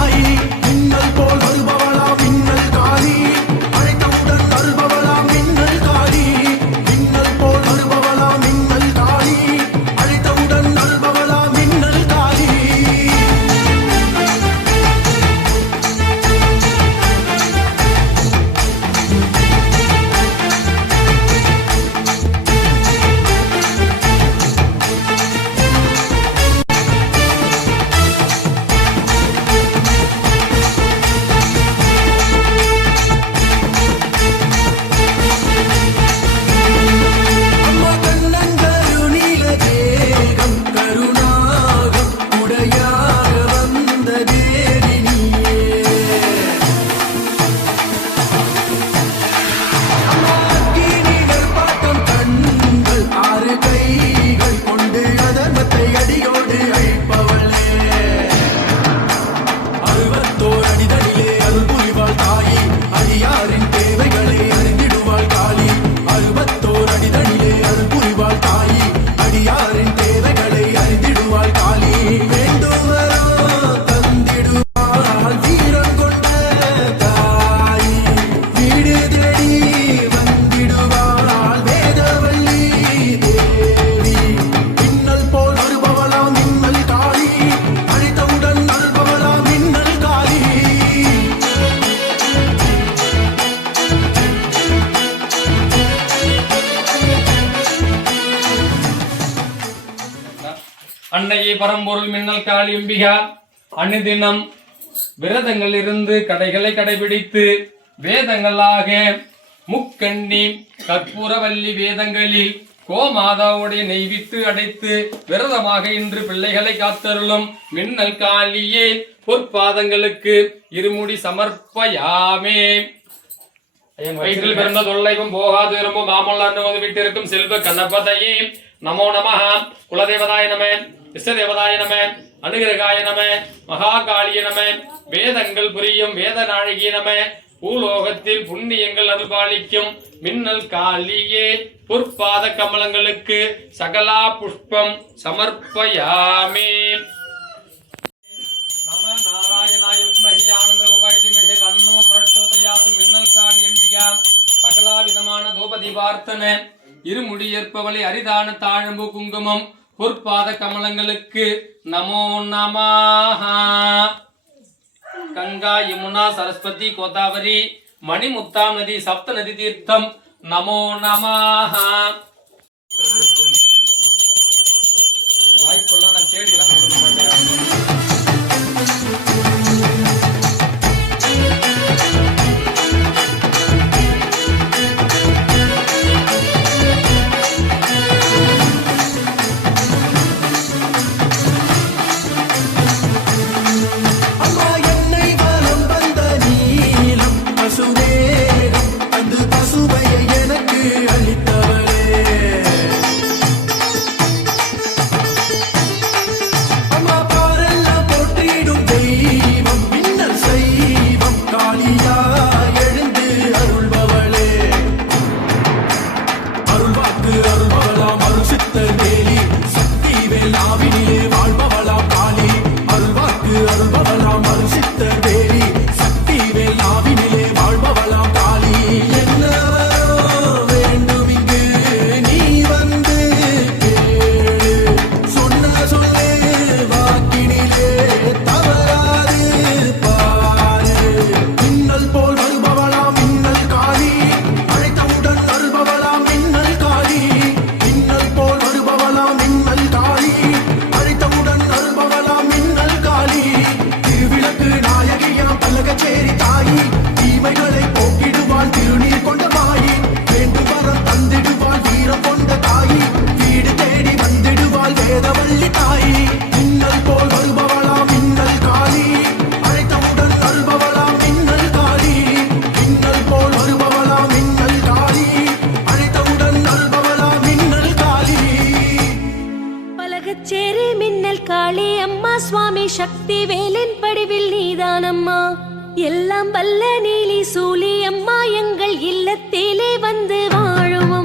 தாயி மின்னல் போல் வருபவளா மின்னல் காளி அழைத்தவுடன் அருள்பவளா மின்னல் காளி மின்னல் போல் வருபவளா மின்னல் காளி அழைத்தவுடன் அருள்பவளா மின்னல் காளி அன்னையே பரம்பொருள் மின்னல் காளி அம்பிகா அனுதினம் விரதங்கள் இருந்து கடைகளை கடைபிடித்து வேதங்களாக முக்கண்ணி கற்பூரவல்லி வேதங்களில் கோமாதாவுடைய நெய்வித்து அடைத்து விரதமாக இன்று பிள்ளைகளை காத்தருளும் மின்னல் காளியே பொற்பாதங்களுக்கு இருமுடி சமர்ப்பயாமே. வயிற்றில் பிறந்த தொல்லைவும் போகாது இரும்பும் மாமல்லாண்டு வீட்டிற்கும் செல்வ கணபதையே நமோ நமஹ. குலதேவதாய நம, இஷ்டதேவதாய நம, அனுகிரகாய நம, மகாகாளிய நம, வேதங்கள் புரியும் வேத நாயகிய நம, பூலோகத்தில் புண்ணியங்கள் அருள்பாலிக்கும் மின்னல் காளியே பொற்பாத கமலங்களுக்கு சகலா புஷ்பம் சமர்ப்பயாமே. நம நாராயணாய வித்மஹி ஆனந்த ரூபாய தீமஹி தன்னோ பிரச்சோதயாத். மின்னல் காளி அம்பிகா சகலா விதமான தூபதீபார்த்தன இருமுடி ஏற்பவளை அரிதான தாழம்பு குங்குமம் பொற்பாத கமலங்களுக்கு நமோ நமஹ. கங்கா யமுனா சரஸ்வதி கோதாவரி மணிமுத்தா நதி சப்த நதி தீர்த்தம் நமோ நமஹ. வாய்ப்பெல்லாம் நான் தேடிலாம் கொடுக்க மாட்டேன். சுவாமி சக்தி வேலின் படிவில் நீதானம்மா. எல்லாம் வல்ல நீலி சூலி அம்மா எங்கள் இல்லத்திலே வந்து வாழுவோம்.